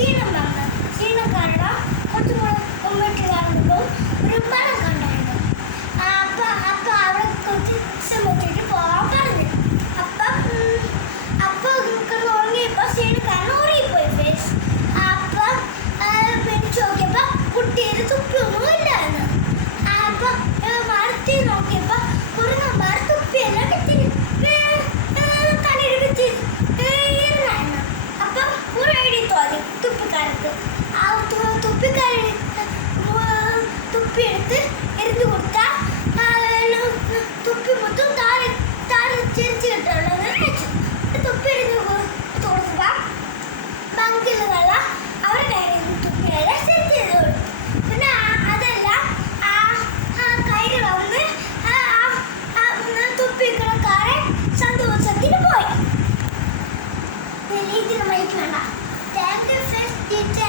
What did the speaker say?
ക്ഷീണം വന്ന് ക്ഷീണം കാരണം കുറച്ചുകൂടെ മുമ്പോട്ട് നടന്നപ്പോൾ ഒരു മരം കണ്ടായിരുന്നു. അപ്പം അവിടെ കുറച്ച് സമയത്തേക്ക് പോകാൻ പറഞ്ഞു. അപ്പം നമുക്കൊന്ന് ഉറങ്ങിയപ്പോൾ ക്ഷീണം കാരണം ഉറങ്ങിപ്പോയി ഫ്രണ്ട്സ്. അപ്പം പിടിച്ചു നോക്കിയപ്പോൾ കുട്ടിയുടെ തുപ്പിയൊന്നും ഇല്ലായിരുന്നു. അപ്പം മരത്തിൽ നോക്കിയപ്പോൾ കുരങ്ങന്മാർ തുപ്പിയെല്ലാം തലയിടിച്ചിരുന്നായിരുന്നു. അപ്പം ഒരു ഐഡിയ തോന്നി തുപ്പിക്കാർക്ക്. ആ തുപ്പിക്കാരൻ തുപ്പിയെടുത്ത് എറിഞ്ഞു കൊടുത്താൽ തുപ്പി മൊത്തം താഴെ ചെരിച്ച് കിട്ടുള്ളത് വെച്ചു. തുപ്പി എറിഞ്ഞു കൊടുക്കുമ്പോൾ ബാക്കിയുള്ള വെള്ളം അവരുടെ കയ്യിൽ തുപ്പിയെല്ലാം ചെരിച്ച് ചെയ്ത് കൊടുത്തു. പിന്നെ അതെല്ലാം കയ്യിൽ വന്ന് തുപ്പിക്കാരൻ സന്തോഷത്തിന് പോയി. ഇതിന് മൈക്ക് വേണ്ട. Thank you friends.